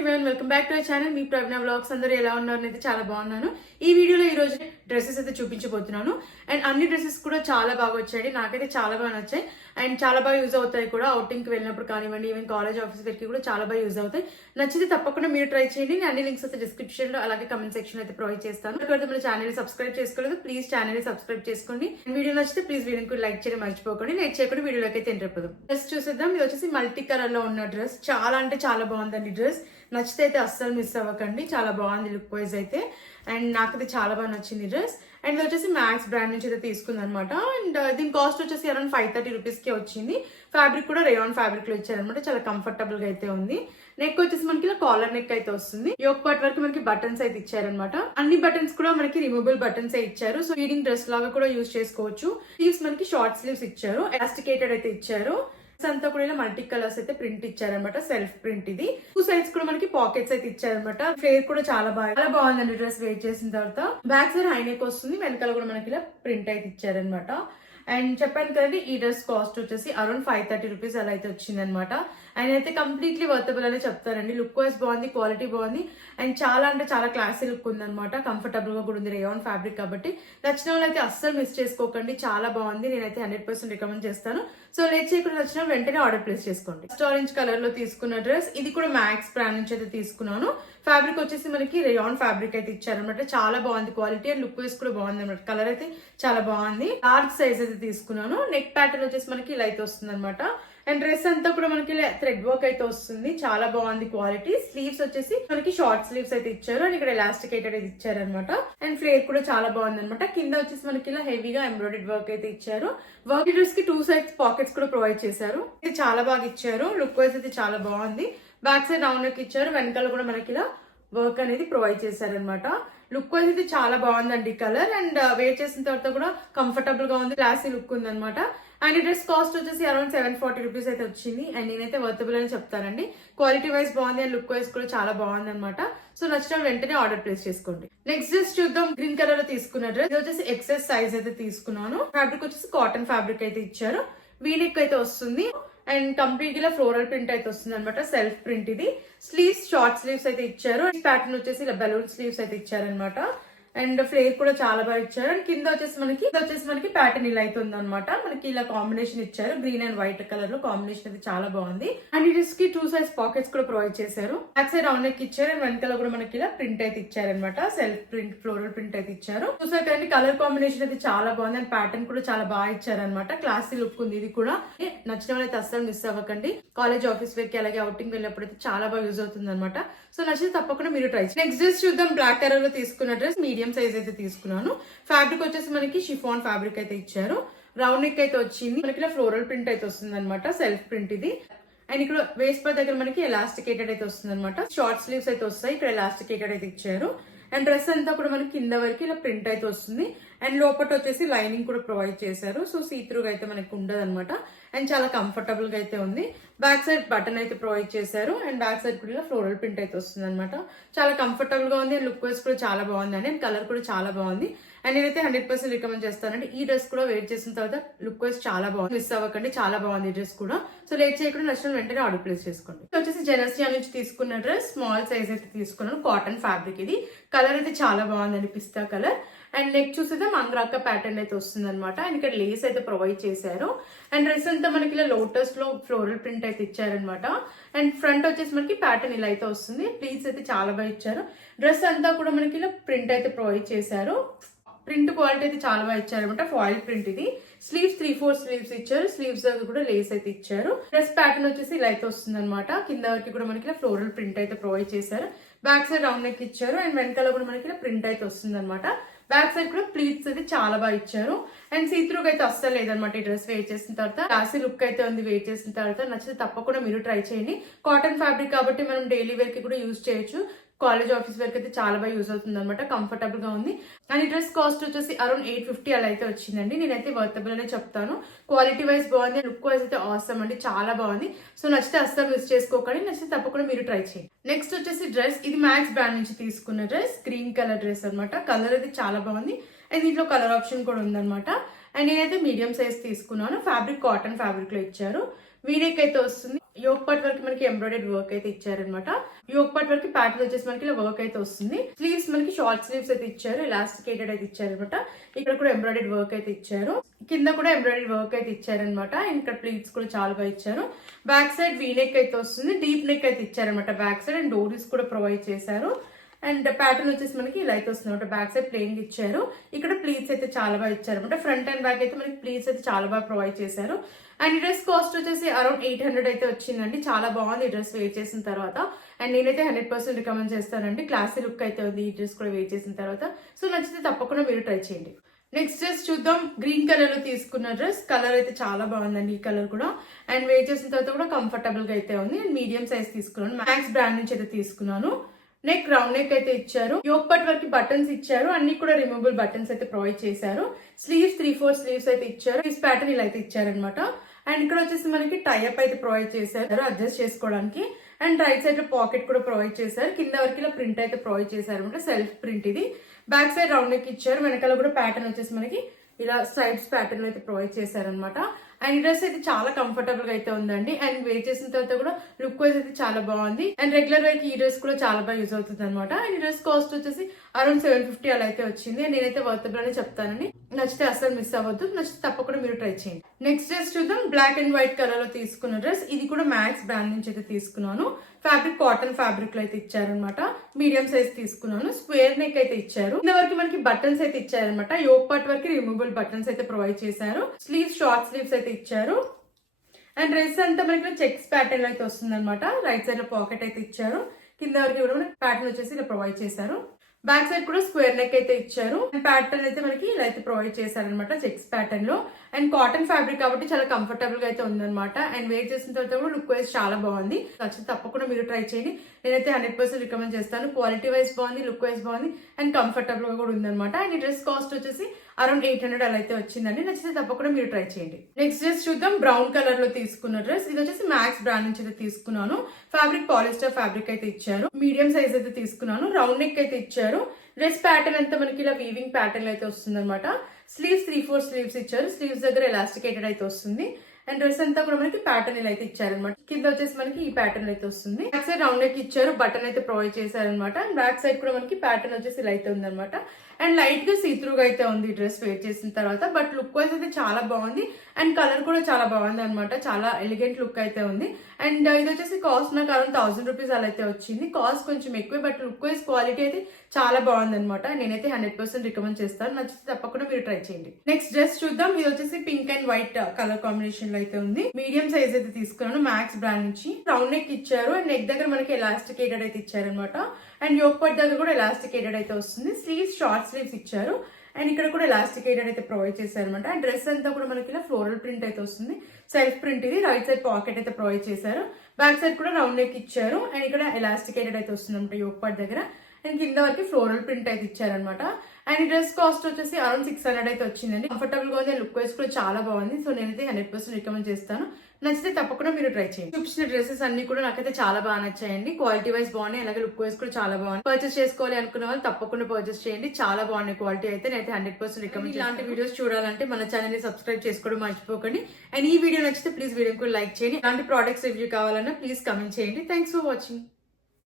Everyone, welcome back to our channel. Me Praveena vlogs. అందరూ ఎలా ఉన్నారు? అయితే చాలా బాగున్నాను. ఈ వీడియోలో ఈ రోజు డ్రెస్సెస్ అయితే చూపించబోతున్నాను. అండ్ అన్ని డ్రెస్సెస్ కూడా చాలా బాగా వచ్చాయి. నాకైతే చాలా బాగా నచ్చాయి అండ్ చాలా బాగా యూజ్ అవుతాయి కూడా. అవుటింగ్ కి వెళ్ళినప్పుడు కానివ్వండి, ఈవెన్ కాలేజ్ ఆఫీస్ వేర్కి కూడా చాలా బాగా యూజ్ అవుతాయి. నచ్చితే తప్పకుండా మీరు ట్రై చేయండి. నేను అన్ని లింక్స్ అయితే డిస్క్రిప్షన్ లో అలాగే కమెంట్ సెక్షన్ అయితే ప్రొవైడ్ చేస్తాను. ఇక్కడ మన ఛానల్ సబ్స్క్రైబ్ చేసుకోలేదు, ప్లీజ్ ఛానల్ సబ్స్క్రైబ్ చేసుకోండి. వీడియో నచ్చితే ప్లీజ్ వీడియోకి లైక్ చేయడం మర్చిపోకండి. లైక్ చేయకుండా వీడియోలోకి అయితే ఎంటర్ అయిపోదాం. డ్రెస్ చూసేద్దాం. ఇది వచ్చేసి మల్టీ కలర్ లో ఉన్న డ్రెస్. చాలా అంటే చాలా బాగుందండి డ్రెస్. నచ్చితే అయితే అస్సలు మిస్ అవ్వకండి. చాలా బాగుంది లుక్ వైజ్ అయితే. అండ్ నాకైతే చాలా బాగా నచ్చింది డ్రెస్. అండ్ ఇది వచ్చేసి మ్యాక్స్ బ్రాండ్ నుంచి అయితే తీసుకుంది అనమాట. అండ్ దీని కాస్ట్ వచ్చేసి అరౌండ్ 530 రూపీస్ కి వచ్చింది. ఫ్యాబ్రిక్ కూడా రేయాన్ ఫ్యాబ్రిక్ లో ఇచ్చారనమాట. చాలా కంఫర్టబుల్ గా అయితే ఉంది. నెక్ వచ్చేసి మనకి ఇలా కాలర్ నెక్ అయితే వస్తుంది. యోక్ పార్ట్ వరకు మనకి బటన్స్ అయితే ఇచ్చారనమాట. అన్ని బటన్స్ కూడా మనకి రిమూవబుల్ బటన్స్ ఇచ్చారు. సో ఫీడింగ్ డ్రెస్ లాగా కూడా యూజ్ చేసుకోవచ్చు. స్లీవ్స్ మనకి షార్ట్ స్లీవ్స్ ఇచ్చారు. ఎలాస్టికేటెడ్ అయితే ఇచ్చారు. అంతా కూడా ఇలా మల్టీ కలర్స్ అయితే ప్రింట్ ఇచ్చారనమాట. సెల్ఫ్ ప్రింట్ ఇది. 2 సైడ్స్ కూడా మనకి పాకెట్స్ అయితే ఇచ్చారనమాట. ఫ్లేర్ కూడా చాలా బాగుందండి డ్రెస్ వేర్ చేసిన తర్వాత. బ్యాక్ సైడ్ హై నెక్ వస్తుంది. వెనకాల కూడా మనకి ఇలా ప్రింట్ అయితే ఇచ్చారనమాట. అండ్ చెప్పాను కదండి, ఈ డ్రెస్ కాస్ట్ వచ్చేసి అరౌండ్ 530 రూపీస్ అలా అయితే వచ్చింది అనమాట. అండ్ అయితే కంప్లీట్లీ వర్తబుల్ అనే చెప్తారండి. లుక్ వైజ్ బాగుంది, క్వాలిటీ బాగుంది అండ్ చాలా అంటే చాలా క్లాసీ లుక్ ఉందన్నమాట. కంఫర్టబుల్ గా కూడా ఉంది. రేయాన్ ఫ్యాబ్రిక్ కాబట్టి నచ్చిన వాళ్ళు అయితే అస్సలు మిస్ చేసుకోకండి. చాలా బాగుంది. నేనైతే 100% రికమెండ్ చేస్తాను. సో లేట్ చేయకుండా నచ్చిన వెంటనే ఆర్డర్ ప్లేస్ చేసుకోండి. ఆరెంజ్ కలర్ లో తీసుకున్న డ్రెస్. ఇది కూడా మ్యాక్స్ బ్రాండ్ నుంచి అయితే తీసుకున్నాను. ఫ్యాబ్రిక్ వచ్చేసి మనకి రేయాన్ ఫ్యాబ్రిక్ అయితే ఇచ్చారనమాట. చాలా బాగుంది క్వాలిటీ అండ్ లుక్ వైజ్ కూడా బాగుంది అనమాట. కలర్ అయితే చాలా బాగుంది. లార్జ్ సైజ్ అయితే తీసుకున్నాను. నెక్ ప్యాటర్న్ వచ్చేసి మనకి ఇలా అయితే వస్తుంది అనమాట. అండ్ డ్రెస్ అంతా కూడా మనకి థ్రెడ్ వర్క్ అయితే వస్తుంది. చాలా బాగుంది క్వాలిటీ. స్లీవ్స్ వచ్చేసి మనకి షార్ట్ స్లీవ్స్ అయితే ఇచ్చారు. అండ్ ఇక్కడ ఎలాస్టికేటెడ్ అయితే ఇచ్చారనమాట. అండ్ ఫ్లేర్ కూడా చాలా బాగుంది అనమాట. కింద వచ్చేసి మనకి ఇలా హెవీగా ఎంబ్రాయిడరీ వర్క్ అయితే ఇచ్చారు. వర్క్ డ్రెస్ కి 2 సైడ్స్ పాకెట్స్ కూడా ప్రొవైడ్ చేశారు. ఇది చాలా బాగా ఇచ్చారు. లుక్ వైజ్ అయితే చాలా బాగుంది. బ్యాక్ సైడ్ రౌండ్ నెక్ ఇచ్చారు. వెనకాల కూడా మనకి ఇలా వర్క్ అనేది ప్రొవైడ్ చేశారనమాట. లుక్ వైజ్ అయితే చాలా బాగుందండి కలర్. అండ్ వేర్ చేసిన తర్వాత కూడా కంఫర్టబుల్ గా ఉంది. క్లాసీ లుక్ ఉంది అనమాట. అండ్ ఈ డ్రెస్ కాస్ట్ వచ్చేసి అరౌండ్ 740 రూపీస్ అయితే వచ్చింది. అండ్ నేనైతే వర్తబుల్ అని చెప్తానండి. క్వాలిటీ వైజ్ బాగుంది అండ్ లుక్ వైజ్ కూడా చాలా బాగుంది అనమాట. సో నచ్చిన వెంటనే ఆర్డర్ ప్లేస్ చేసుకోండి. నెక్స్ట్ డ్రెస్ చూద్దాం. గ్రీన్ కలర్ లో తీసుకున్న డ్రెస్. ఇది వచ్చేసి ఎక్సెస్ సైజ్ అయితే తీసుకున్నాను. ఫ్యాబ్రిక్ వచ్చేసి కాటన్ ఫ్యాబ్రిక్ అయితే ఇచ్చారు. వీనెక్ అయితే వస్తుంది. అండ్ కంప్లీట్ గా ఫ్లోరల్ ప్రింట్ అయితే వస్తుంది అనమాట. సెల్ఫ్ ప్రింట్ ఇది. స్లీవ్స్ షార్ట్ స్లీవ్స్ అయితే ఇచ్చారు. ప్యాటర్న్ వచ్చేసి ఇలా బెలూన్ స్లీవ్స్ అయితే ఇచ్చారనమాట. అండ్ ఫ్లేర్ కూడా చాలా బాగా ఇచ్చారు. అండ్ కింద వచ్చేసి మనకి ప్యాటర్న్ ఇలా అయితే ఉందన్నమాట. మనకి ఇలా కాంబినేషన్ ఇచ్చారు. గ్రీన్ అండ్ వైట్ కలర్ లో కాంబినేషన్ అయితే చాలా బాగుంది. అండ్ ఈ డ్రెస్ కి 2 సైజ్ పాకెట్స్ కూడా ప్రొవైడ్ చేశారు. బ్యాక్ సైడ్ రౌండ్ నెక్ ఇచ్చారు. అండ్ వెనకాల కూడా మనకి ఇలా ప్రింట్ అయితే ఇచ్చారనమాట. సెల్ఫ్ ప్రింట్ ఫ్లోరల్ ప్రింట్ అయితే ఇచ్చారు. చూసారు కదండి, కలర్ కాంబినేషన్ అయితే చాలా బాగుంది. అండ్ ప్యాటర్న్ కూడా చాలా బాగా ఇచ్చారనమాట. క్లాసీ లుక్ ఉంది. ఇది కూడా నచ్చిన వాళ్ళైతే అస్సలు మిస్ అవ్వకండి. కాలేజ్ ఆఫీస్ వేర్ కి అలాగే అవుటింగ్ వెళ్ళినప్పుడు అయితే చాలా బాగా యూజ్ అవుతుంది అనమాట. సో నచ్చితే తప్పకుండా మీరు ట్రై చేయండి. నెక్స్ట్ డ్రెస్ చూద్దాం. బ్లాక్ కలర్ లో తీసుకున్న డ్రెస్. మీడియం సైజ్ అయితే తీసుకున్నాను. ఫ్యాబ్రిక్ వచ్చేసి మనకి షిఫాన్ ఫ్యాబ్రిక్ అయితే ఇచ్చారు. రౌండ్ నెక్ అయితే వచ్చింది. మనకి ఇలా ఫ్లోరల్ ప్రింట్ అయితే వస్తుంది అనమాట. సెల్ఫ్ ప్రింట్ ఇది. అండ్ ఇక్కడ వేస్ట్ పార్ట్ దగ్గర మనకి ఎలాస్టికేటెడ్ అయితే వస్తుంది అనమాట. షార్ట్ స్లీవ్స్ అయితే వస్తాయి. ఇక్కడ ఎలాస్టికేటెడ్ అయితే ఇచ్చారు. అండ్ డ్రెస్ అంతా కూడా మనకి కింద వరకు ఇలా ప్రింట్ అయితే వస్తుంది. అండ్ లోపల వచ్చేసి లైనింగ్ కూడా ప్రొవైడ్ చేశారు. సో సీత్రూగా అయితే మనకి ఉండదు అనమాట. అండ్ చాలా కంఫర్టబుల్ గా అయితే ఉంది. బ్యాక్ సైడ్ బటన్ అయితే ప్రొవైడ్ చేశారు. అండ్ బ్యాక్ సైడ్ కూడా ఫ్లోరల్ ప్రింట్ అయితే వస్తుంది అనమాట. చాలా కంఫర్టబుల్ గా ఉంది. అండ్ లుక్ వైజ్ కూడా చాలా బాగుందండి. అండ్ కలర్ కూడా చాలా బాగుంది. అండ్ నేనైతే 100% రికమెండ్ చేస్తానండి. ఈ డ్రెస్ కూడా వేర్ చేసిన తర్వాత లుక్ వైజ్ చాలా బాగుంది. మిస్ అవ్వకండి. చాలా బాగుంది ఈ డ్రెస్ కూడా. సో లేట్ చేయకుండా నచ్చిన వెంటనే ఆర్డర్ ప్లేస్ చేసుకోండి. వచ్చేసి జెనసియా నుంచి తీసుకున్న డ్రెస్. స్మాల్ సైజ్ అయితే తీసుకున్నాను. కాటన్ ఫ్యాబ్రిక్ ఇది. కలర్ అయితే చాలా బాగుందండి. పిస్తా కలర్. అండ్ నెక్ చూసేదే మంగ్రాక్క ప్యాటర్న్ అయితే వస్తుంది అనమాట. అండ్ ఇక్కడ లేస్ అయితే ప్రొవైడ్ చేశారు. అండ్ డ్రెస్ అంతా మనకి ఇలా లోటస్ లో ఫ్లోరల్ ప్రింట్ అయితే ఇచ్చారనమాట. అండ్ ఫ్రంట్ వచ్చేసి మనకి ప్యాటర్న్ ఇలా అయితే వస్తుంది. ప్లీట్స్ అయితే చాలా బాగా ఇచ్చారు. డ్రెస్ అంతా కూడా మనకి ఇలా ప్రింట్ అయితే ప్రొవైడ్ చేశారు. ప్రింట్ క్వాలిటీ అయితే చాలా బాగా ఇచ్చారనమాట. ఫాయిల్ ప్రింట్ ఇది. స్లీవ్స్ 3/4 స్లీవ్స్ ఇచ్చారు. స్లీవ్స్ కూడా లేస్ అయితే ఇచ్చారు. డ్రెస్ ప్యాటర్న్ వచ్చేసి ఇలా అయితే వస్తుంది అనమాట. కింద వరకు కూడా మనకి ఫ్లోరల్ ప్రింట్ అయితే ప్రొవైడ్ చేశారు. బ్యాక్ సైడ్ రౌండ్ నెక్ ఇచ్చారు. అండ్ వెనకాల కూడా మనకి ప్రింట్ అయితే వస్తుంది అనమాట. బ్యాక్ సైడ్ కూడా ప్లీట్స్ అయితే చాలా బాగా ఇచ్చారు. అండ్ సీత్రూగా అయితే అస్సలు లేదనమాట. ఈ డ్రెస్ వేర్ చేసిన తర్వాత క్లాసీ లుక్ అయితే ఉంది. వేర్ చేసిన తర్వాత నచ్చితే తప్పకుండా మీరు ట్రై చేయండి. కాటన్ ఫ్యాబ్రిక్ కాబట్టి మనం డైలీ వేర్ కి కూడా యూజ్ చేయొచ్చు. కాలేజ్ ఆఫీస్ వేర్ అయితే చాలా బాగా యూజ్ అవుతుంది అనమాట. కంఫర్టబుల్ గా ఉంది. అండ్ ఈ డ్రెస్ కాస్ట్ వచ్చేసి అరౌండ్ 850 అలా అయితే వచ్చిందండి. నేనైతే వర్తబుల్ అనే చెప్తాను. క్వాలిటీ వైజ్ బాగుంది. లుక్ వైజ్ అయితే ఆసమ్ అండి. చాలా బాగుంది. సో నచ్చితే అస్సలు మిస్ చేసుకోకండి. నచ్చితే తప్పకుండా మీరు ట్రై చేయండి. నెక్స్ట్ వచ్చేసి డ్రెస్. ఇది మ్యాక్స్ బ్రాండ్ నుంచి తీసుకున్న డ్రెస్. గ్రీన్ కలర్ డ్రెస్ అనమాట. కలర్ అయితే చాలా బాగుంది. అండ్ దీంట్లో కలర్ ఆప్షన్ కూడా ఉందన్నమాట. అండ్ నేనైతే మీడియం సైజ్ తీసుకున్నాను. ఫ్యాబ్రిక్ కాటన్ ఫ్యాబ్రిక్ లో ఇచ్చారు. వీనెక్ అయితే వస్తుంది. యోక్ పార్ట్ వరకు మనకి ఎంబ్రాయిడరీ వర్క్ అయితే ఇచ్చారనమాట. యోక్ పార్ట్ వరకు ప్యాటర్న్ వచ్చేసి మనకి ఇలా వర్క్ అయితే వస్తుంది. స్లీవ్స్ మనకి షార్ట్ స్లీవ్స్ అయితే ఇచ్చారు, ఎలాస్టికేటెడ్ అయితే ఇచ్చారనమాట. ఇక్కడ కూడా ఎంబ్రాయిడరీ వర్క్ అయితే ఇచ్చారు, కింద కూడా ఎంబ్రాయిడరీ వర్క్ అయితే ఇచ్చారనమాట. ఇక్కడ ప్లీట్స్ కూడా చాలా బాగా ఇచ్చారు. బ్యాక్ సైడ్ వీ నెక్ అయితే వస్తుంది, డీప్ నెక్ అయితే ఇచ్చారనమాట బ్యాక్ సైడ్. అండ్ డోరీస్ కూడా ప్రొవైడ్ చేశారు. అండ్ ప్యాటర్న్ వచ్చేసి మనకి ఇలా అయితే వస్తుంది అనమాట. బ్యాక్ సైడ్ ప్లెయిన్ ఇచ్చారు. ఇక్కడ ప్లీట్స్ అయితే చాలా బాగా ఇచ్చారు అనమాట. ఫ్రంట్ అండ్ బ్యాక్ అయితే మనకి ప్లీట్స్ అయితే చాలా బాగా ప్రొవైడ్ చేశారు. అండ్ ఈ డ్రెస్ కాస్ట్ వచ్చేసి అరౌండ్ 800 అయితే వచ్చిందండి. చాలా బాగుంది ఈ డ్రెస్ వేర్ చేసిన తర్వాత. అండ్ నేనైతే 100% రికమెండ్ చేస్తానండి. క్లాసీ లుక్ అయితే ఉంది ఈ డ్రెస్ కూడా వేర్ చేసిన తర్వాత. సో నచ్చితే తప్పకుండా మీరు ట్రై చేయండి. నెక్స్ట్ డ్రెస్ చూద్దాం. గ్రీన్ కలర్ లో తీసుకున్న డ్రెస్. కలర్ అయితే చాలా బాగుందండి ఈ కలర్ కూడా. అండ్ వేర్ చేసిన తర్వాత కూడా కంఫర్టబుల్ గా అయితే ఉంది. అండ్ మీడియం సైజ్ తీసుకున్నాను, మ్యాక్స్ బ్రాండ్ నుంచి అయితే తీసుకున్నాను. నెక్ రౌండ్ నెక్ అయితే ఇచ్చారు, యోక్ పార్ట్ వరకు బటన్స్ ఇచ్చారు, అన్ని కూడా రిమూవబుల్ బటన్స్ అయితే ప్రొవైడ్ చేశారు. స్లీవ్స్ 3/4 స్లీవ్స్ అయితే ఇచ్చారు. ఈ ప్యాటర్న్ ఇలా అయితే ఇచ్చారనమాట. అండ్ ఇక్కడ వచ్చేసి మనకి టైఅప్ అయితే ప్రొవైడ్ చేశారు అడ్జస్ట్ చేసుకోవడానికి. అండ్ రైట్ సైడ్ లో పాకెట్ కూడా ప్రొవైడ్ చేశారు. కింద వరకు ఇలా ప్రింట్ అయితే ప్రొవైడ్ చేశారు అనమాట, సెల్ఫ్ ప్రింట్ ఇది. బ్యాక్ సైడ్ రౌండ్ నెక్ ఇచ్చారు. వెనకాల కూడా ప్యాటర్న్ వచ్చేసి మనకి ఇలా సైడ్స్ ప్యాటర్న్ అయితే ప్రొవైడ్ చేశారనమాట. అండ్ ఈ డ్రెస్ అయితే చాలా కంఫర్టబుల్ గా అయితే ఉందండి. అండ్ వేర్ చేసిన తర్వాత కూడా లుక్ వైజ్ అయితే చాలా బాగుంది. అండ్ రెగ్యులర్ వేర్ కి ఈ డ్రెస్ కూడా చాలా బాగా యూజ్ అవుతుంది అనమాట. అండ్ ఈ డ్రెస్ కాస్ట్ వచ్చేసి అరౌండ్ 750 అలా అయితే వచ్చింది. అండ్ నేనైతే వర్తబుల్ అని చెప్తానని. నచ్చితే అస్సలు మిస్ అవ్వద్దు, నచ్చితే తప్పకుండా మీరు ట్రై చేయండి. నెక్స్ట్ డ్రెస్ చూద్దాం. బ్లాక్ అండ్ వైట్ కలర్ లో తీసుకున్న డ్రెస్. ఇది కూడా మ్యాక్స్ బ్రాండ్ నుంచి అయితే తీసుకున్నాను. ఫ్యాబ్రిక్ కాటన్ ఫ్యాబ్రిక్ లో అయితే ఇచ్చారనమాట. మీడియం సైజ్ తీసుకున్నాను. స్క్వేర్ నెక్ అయితే ఇచ్చారు. కింద వరకు మనకి బటన్స్ అయితే ఇచ్చారనమాట. యోక్ పార్ట్ వరకు రిమూవబుల్ బటన్స్ అయితే ప్రొవైడ్ చేశారు. స్లీవ్స్ షార్ట్ స్లీవ్స్ అయితే ఇచ్చారు. అండ్ డ్రెస్ అంతా మనకి చెక్స్ ప్యాటర్న్ అయితే వస్తుంది అనమాట. రైట్ సైడ్ లో పాకెట్ అయితే ఇచ్చారు. కింద వరకు కూడా మనకి ప్యాటర్న్ వచ్చేసి ఇలా ప్రొవైడ్ చేశారు. బ్యాక్ సైడ్ కూడా స్క్వేర్ నెక్ అయితే ఇచ్చారు. ప్యాటర్న్ అయితే మనకి ఇలా అయితే ప్రొవైడ్ చేశారనమాట, చెక్స్ ప్యాటర్న్ లో. అండ్ కాటన్ ఫ్యాబ్రిక్ కాబట్టి చాలా కంఫర్టబుల్ గా అయితే ఉందన్నమాట. అండ్ వేర్ చేసిన తర్వాత కూడా లుక్ వైజ్ చాలా బాగుంది. నచ్చితే తప్పకుండా మీరు ట్రై చేయండి. నేనైతే 100% రికమెండ్ చేస్తాను. క్వాలిటీ వైజ్ బాగుంది, లుక్ వైజ్ బాగుంది, అండ్ కంఫర్టబుల్ గా కూడా ఉందన్నమాట. అండ్ ఈ డ్రెస్ కాస్ట్ వచ్చేసి అరౌండ్ 800 అలా అయితే వచ్చిందండి. నచ్చితే తప్పకుండా మీరు ట్రై చేయండి. నెక్స్ట్ డ్రెస్ చూద్దాం. బ్రౌన్ కలర్ లో తీసుకున్న డ్రెస్. ఇది వచ్చేసి మ్యాక్స్ బ్రాండ్ నుంచి అయితే తీసుకున్నాను. ఫ్యాబ్రిక్ పాలిస్టర్ ఫ్యాబ్రిక్ అయితే ఇచ్చారు. మీడియం సైజ్ అయితే తీసుకున్నాను. రౌండ్ నెక్ అయితే ఇచ్చారు. డ్రెస్ ప్యాటర్న్ అంతా మనకి ఇలా వీవింగ్ ప్యాటర్న్ అయితే వస్తుంది అనమాట. స్లీవ్స్ 3/4 స్లీవ్స్ ఇచ్చారు. స్లీవ్స్ దగ్గర ఎలాస్టికేటెడ్ అయితే వస్తుంది. అండ్ డ్రెస్ అంతా కూడా మనకి ప్యాటర్న్ ఇలా అయితే ఇచ్చారనమాట. కింద వచ్చేసి మనకి ఈ ప్యాటర్న్ అయితే వస్తుంది. బ్యాక్ సైడ్ రౌండ్ నెక్ ఇచ్చారు, బటన్ అయితే ప్రొవైడ్ చేశారనమాట. అండ్ బ్యాక్ సైడ్ కూడా మనకి ప్యాటర్న్ వచ్చేసి ఇలా అయితే ఉందన్నమాట. అండ్ లైట్ గా సీత్రూగా అయితే ఉంది ఈ డ్రెస్ వేర్ చేసిన తర్వాత. బట్ లుక్ వైజ్ అయితే చాలా బాగుంది. అండ్ కలర్ కూడా చాలా బాగుంది అనమాట. చాలా ఎలిగెంట్ లుక్ అయితే ఉంది. అండ్ ఇది వచ్చేసి కాస్ట్ నాకు అరౌండ్ 1000 రూపీస్ అలా అయితే వచ్చింది. కాస్ట్ కొంచెం ఎక్కువే, బట్ లుక్ వైజ్ క్వాలిటీ అయితే చాలా బాగుంది అనమాట. నేనైతే 100% రికమెండ్ చేస్తాను. నచ్చితే తప్పకుండా మీరు ట్రై చేయండి. నెక్స్ట్ డ్రెస్ చూద్దాం. ఇది వచ్చేసి pink and white colour combination లో అయితే ఉంది. మీడియం సైజ్ అయితే తీసుకున్నాను మ్యాక్స్ బ్రాండ్ నుంచి. రౌండ్ నెక్ ఇచ్చారు. అండ్ నెక్ దగ్గర మనకి ఎలాస్టికేటెడ్ అయితే ఇచ్చారనమాట. అండ్ యోక్ పార్ట్ దగ్గర కూడా ఎలాస్టికేటెడ్ అయితే వస్తుంది. స్లీవ్స్ షార్ట్ స్లీవ్స్ ఇచ్చారు. అండ్ ఇక్కడ కూడా ఎలాస్టికేటెడ్ అయితే ప్రొవైడ్ చేశారనమాట. అండ్ డ్రెస్ అంతా కూడా మనకి ఇలా ఫ్లోరల్ ప్రింట్ అయితే వస్తుంది. సెల్ఫ్ ప్రింట్ ఇది. రైట్ సైడ్ పాకెట్ అయితే ప్రొవైడ్ చేశారు. బ్యాక్ సైడ్ కూడా రౌండ్ నెక్ ఇచ్చారు. అండ్ ఇక్కడ ఎలాస్టికేటెడ్ అయితే వస్తుంది అనమాట యోక్ పార్ట్ దగ్గర. అండ్ కింద వరకు ఫ్లోరల్ ప్రింట్ అయితే ఇచ్చారనమాట. అండ్ ఈ డ్రెస్ కాస్ట్ వచ్చేసి అరౌండ్ 600 అయితే వచ్చిందండి. కంఫర్టబుల్ గా ఉంది. లుక్ వైజ్ కూడా చాలా బాగుంది. సో నేనైతే 100% రికమెండ్ చేస్తాను. నచ్చితే తప్పకుండా మీరు ట్రై చేయండి. చూపించిన డ్రెస్సెస్ అన్ని కూడా నాకైతే చాలా బాగా నచ్చాయండి. క్వాలిటీ వైజ్ బాగున్నాయి, అలాగే లుక్ వైజ్ కూడా చాలా బాగుంది. పర్చేస్ చేసుకోవాలి అనుకున్న వాళ్ళు తప్పకుండా పర్చేస్ చేయండి. చాలా బాగున్నాయి క్వాలిటీ అయితే. నేనైతే 100% రికమెండ్. ఇలాంటి వీడియోస్ చూడాలంటే మన ఛానల్ ని సబ్స్క్రైబ్ చేసుకోవడం మర్చిపోకండి. అండ్ ఈ వీడియో నచ్చితే ప్లీజ్ వీడియోకి లైక్ చేయండి. ఇలాంటి ప్రోడక్ట్స్ రివ్యూ కావాలన్నా ప్లీజ్ కమెంట్ చేయండి. Thanks for watching.